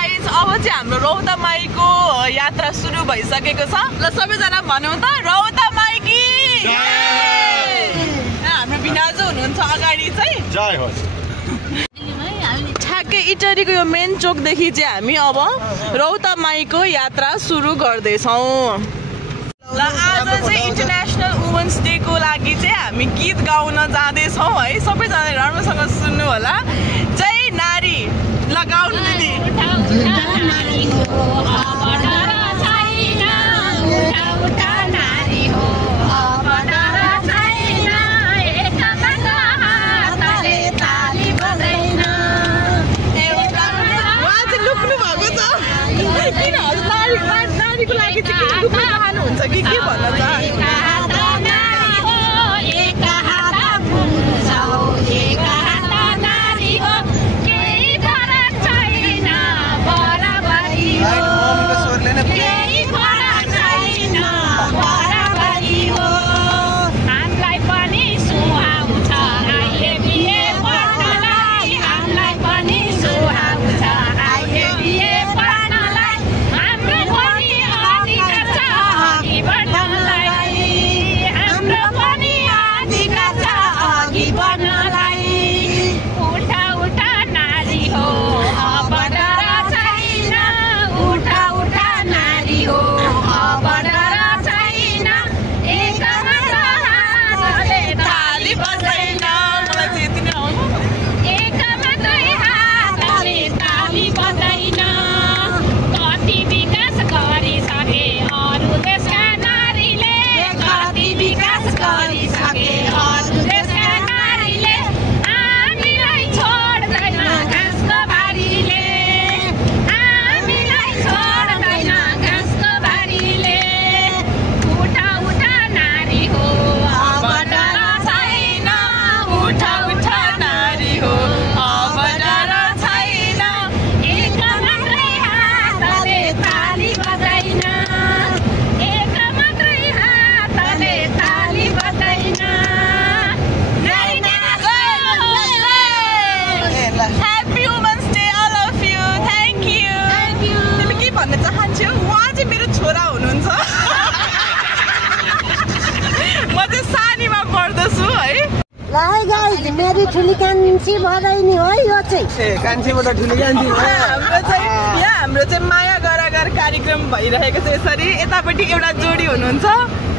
Guys अब चाहिँ हाम्रो रौता माईको यात्रा सुरु भइसकेको छ। ल सबैजना भनौँ त रौता माई की हाम्रो बिनाजु हुनुहुन्छ अगाडि चाहिँ जय होस्। ठ्याक्कै इटरीको यो मेन चोकदेखि चाहिँ हामी अब रौता माईको यात्रा सुरु गर्दैछौँ। ल आज चाहिँ इन्टरनेसनल वुमेन्स डे को लागि चाहिँ हामी गीत गाउन जाँदैछौँ है। सबैजनाले राम्रोसँग सुन्नु होला। जय नारी लगाउनु दिदी। नारीको लागि चाहिँ के लुक्नु चाहनुहुन्छ कि के भन्न चाहनुहुन्छ? मेरी ठुली कान्छी भदैनी हो यो चाहिँ। कान्छीबाट ठुली कान्छी हाम्रो चाहिँ माया गरागर कार्यक्रम भइरहेको छ। यसरी यतापट्टि एउटा जोडी हुनुहुन्छ,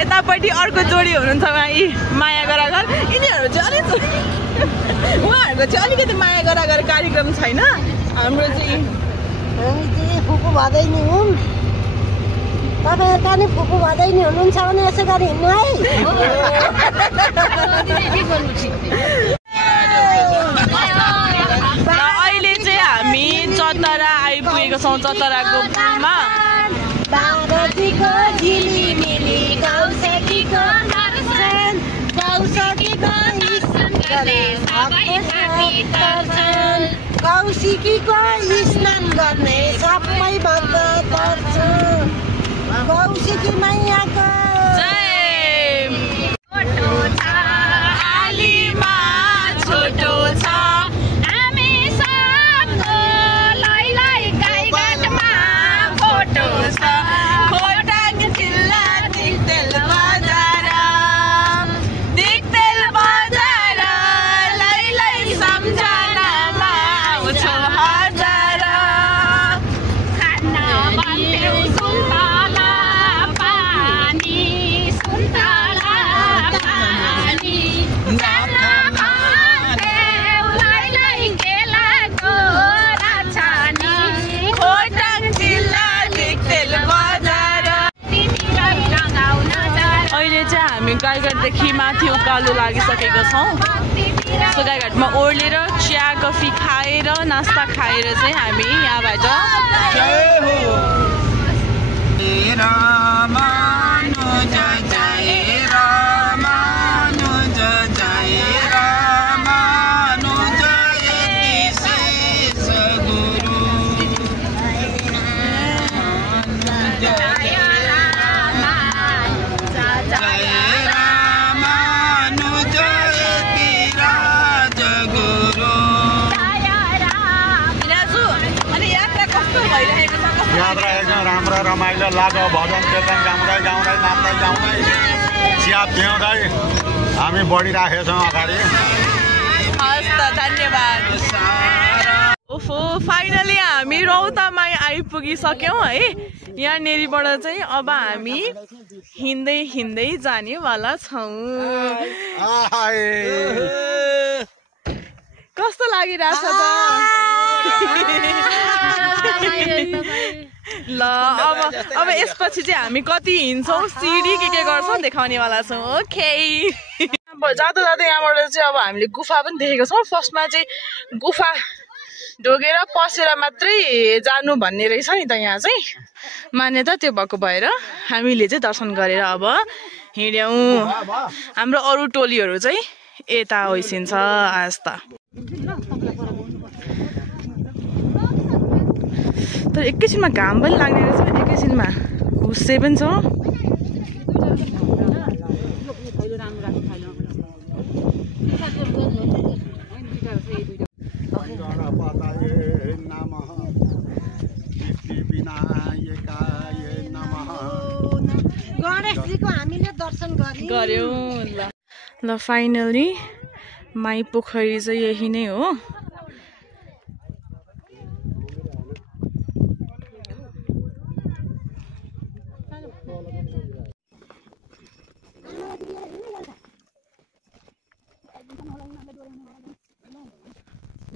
यतापट्टि अर्को जोडी हुनुहुन्छ यी माया गरागर। यिनीहरू चाहिँ अलिक उहाँहरूको चाहिँ अलिकति माया गरागर कार्यक्रम छैन। हाम्रो चाहिँ हामी चाहिँ फुपू भदैनी हौँ। तपाईँ यता नि फुपू भदैनी हुनुहुन्छ भने यसो गरी हिँड्नु है। अहिले चाहिँ हामी चतरा आइपुगेको छौँ। चतराको पुलमा बागतीको झिलिमिली कौशकीको दर्शन कौशकीको कौशिकीको स्नान गर्ने सबै भक्त पर्छ। कौशिकी मैयाको गाईघाटदेखि माथि उकालो लागिसकेको छौँ। सो गाईघाटमा ओर्लेर चिया कफी खाएर नास्ता खाएर चाहिँ हामी यहाँबाट यात्रा एकदम राम्रो रमाइलो लाग्यो भजन कीर्तन गाउँदै गाउँदै नाच्दै गाउँदै चिया पिउँदै हामी बढिराखेका छौँ अगाडि। हस् त धन्यवाद। ओफो फाइनली हामी रौतामा आइपुगिसक्यौँ है। यहाँनिरबाट चाहिँ अब हामी हिँड्दै हिँड्दै जानेवाला छौँ। कस्तो लागिरहेछ त? ल अब यसपछि चाहिँ हामी कति हिँड्छौँ सिडी के गर्छौँ देखाउनेवाला छौँ। ओके जाँदा जाँदै यहाँबाट चाहिँ अब हामीले गुफा पनि देखेको छौँ। फर्स्टमा चाहिँ गुफा ढोगेर पसेर मात्रै जानु भन्ने रहेछ नि त। यहाँ चाहिँ मान्यता त्यो भएको भएर हामीले चाहिँ दर्शन गरेर अब हिँड्यौँ। हाम्रो अरू टोलीहरू चाहिँ यता होइसिन्छ आज त। तर एकैछिनमा घाम पनि लाग्ने रहेछ, एकैछिनमा हुस्से पनि छ। गणेशजीको हामीले दर्शन गर्यौँ। ल फाइनली माई पोखरी चाहिँ यही नै हो।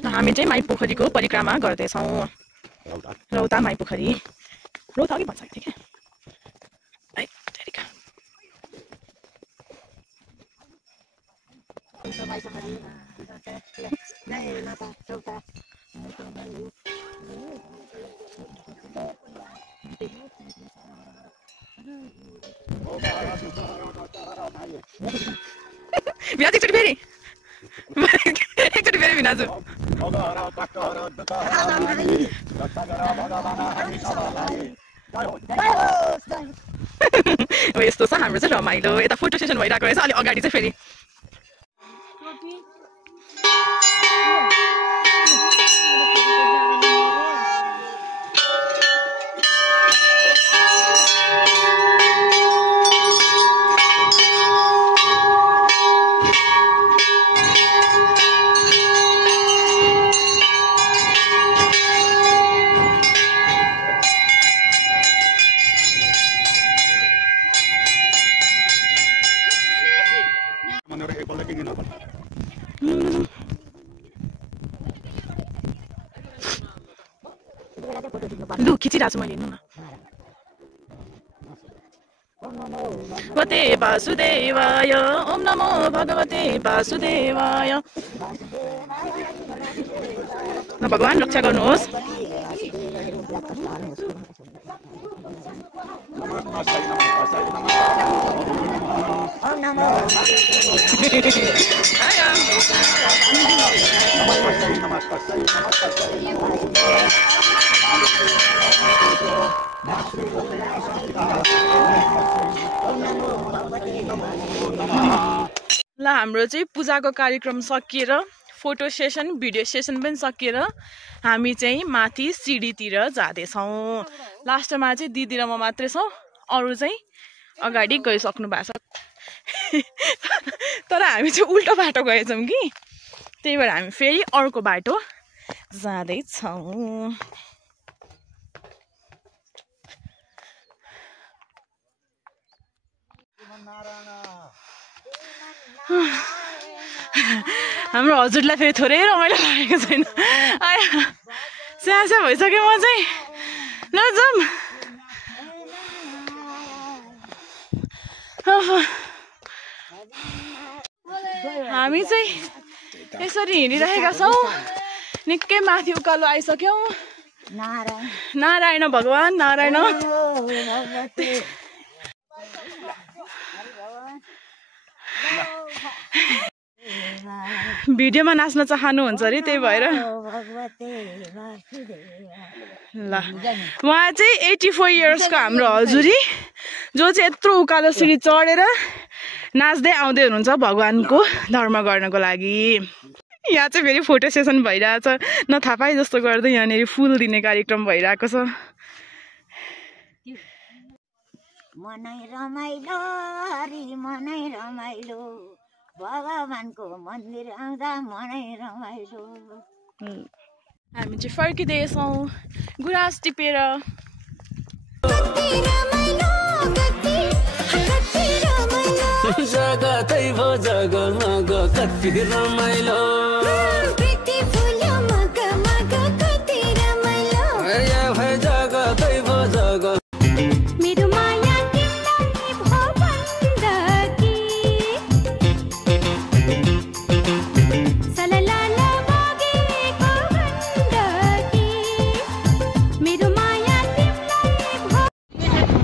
हामी चाहिँ माई पोखरीको परिक्रमा गर्दैछौँ। रौता माई पोखरी रौता अघि भन्छ क्या। एकचोटि फेरि भिनाजु यस्तो छ हाम्रो चाहिँ रमाइलो। यता फोटो सेसन भइरहेको रहेछ। अलिक अगाडि चाहिँ फेरि लु खिचिरहेको छु मैले। हेर्नु न। भगवते वासुदेवाय ओम नमो भगवते वासुदेवाय। भगवान् रक्षा गर्नुहोस्। ल हाम्रो चाहिँ पूजाको कार्यक्रम सकिएर फोटो सेसन भिडियो सेसन पनि सकिएर हामी चाहिँ माथि सिडीतिर जाँदैछौँ। लास्टमा चाहिँ दिदी र म मात्रै छौँ, अरू चाहिँ अगाडि गइसक्नु भएको छ। तर हामी चाहिँ उल्टो बाटो गएछौँ कि, त्यही भएर हामी फेरि अर्को बाटो जाँदैछौँ। हाम्रो हजुरलाई फेरि थोरै रमाइलो लागेको छैन। स्यास्या भइसक्यो म चाहिँ। ल जाऊँ। हामी चाहिँ यसरी हिँडिरहेका छौँ। निकै माथि उकालो आइसक्यौँ। नारायण भगवान् नारायण। भिडियोमा नाच्न चाहनुहुन्छ अरे, त्यही भएर। ल उहाँ चाहिँ 84 इयर्सको हाम्रो हजुरी, जो चाहिँ यत्रो उकालो सिडी चढेर नाच्दै आउँदै हुनुहुन्छ भगवानको धर्म गर्नको लागि। यहाँ चाहिँ फेरि फोटो सेसन भइरहेछ। न थाहा पाए जस्तो गर्दै यहाँनिर फुल दिने कार्यक्रम भइरहेको छ। मनै रमाइलो हरि मनै रमाइलो भगवानको मन्दिर आउँदा मनै रमाइलो। हामी चाहिँ फर्किँदैछौँ गुराँस टिपेर। जगतै भो जगमग कति रमाइलो जगतै भो जग मेरो माया तिमीलाई भो बन्दकी सललाला बगेको बन्दकी मेरो माया तिमीलाई भो।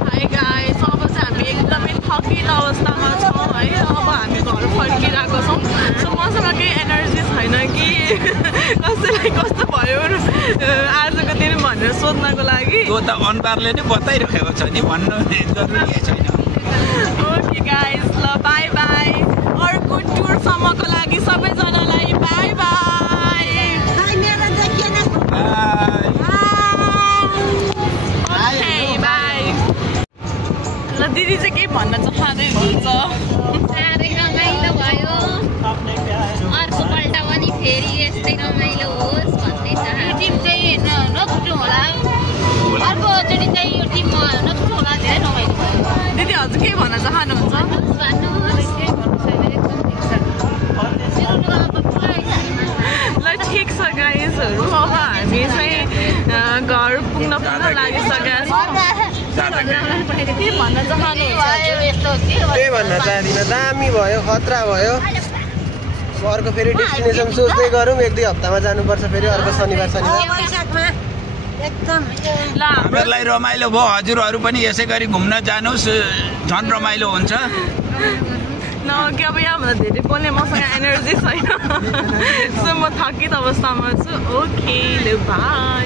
हाई गाइस, अब चाहिँ हामी एकदमै थकित अवस्थामा छौँ है। अब हामी घर फर्किरहेको छौँ। सो मसँग केही एनर्जी छैन कि कसैलाई कस्तो भयो आजको दिन भनेर सोध्नको लागि। त्यो त अनुहारले नै बताइरहेको छ नि, भन्नु जरुरी छैन। ओके गाइस, ल बाई बाई। अर्को टुरसम्मको लागि सबैजनालाई बाई बाई। Okay by. ल दिदी चाहिँ के भन्न चाहँदै हुनुहुन्छ? साह्रै रमाइलो भयो, अर्कोपल्ट पनि फेरि यस्तै रमाइलो होस् भन्ने चाहन्छु। यो टिम चाहिँ नछुट्नु होला, अर्कोचोटि चाहिँ यो टिममा नछुट्नु होला, धेरै रमाइलो भयो। दिदी हजुर के भन्न चाहनुहुन्छ? ल ठिक छ गाइसहरू, अब हामी चाहिँ घर पुग्न लागिसकेका छौँ। के भन्न चाहनुहुन्छ? के भन्न चाहदिनँ, दामी भयो, खतरा भयो। अर्को फेरि डेस्टिनेसन सोच्दै गरौँ, 1-2 हप्तामा जानुपर्छ फेरि अर्को शनिबार वैशाखमा एकदम ल हामीहरूलाई रमाइलो भयो, हजुरहरू पनि यसै गरी घुम्न जानुहोस्, झन् रमाइलो हुन्छ। न कि अब यहाँभन्दा धेरै बोल्ने मसँग एनर्जी छैन। सो म थकित अवस्थामा छु। ओके ल बाई।